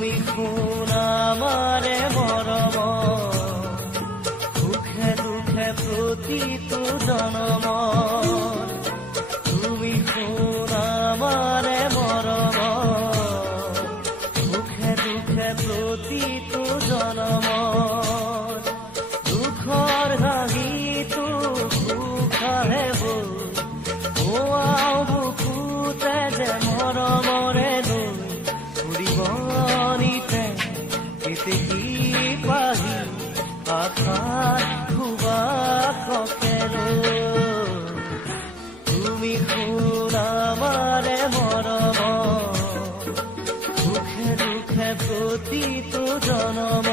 তুমি শুন আমাৰে মৰম, সুখে দুখে প্ৰতিটো জনম। তুমি শুন আমাৰে মৰম, সুখে দুখে প্ৰতিটো জনম। দুখৰ হাঁহিটো সুখাহে বৈ কোৱাও বুকুতে যে মৰমৰে লৈ ফুৰিবনিতে কেতেকী পাহি আশাত সুবাসকে লৈ। তুমি শুন আমাৰে মৰম, সুখে দুখে প্ৰতিটো জনম।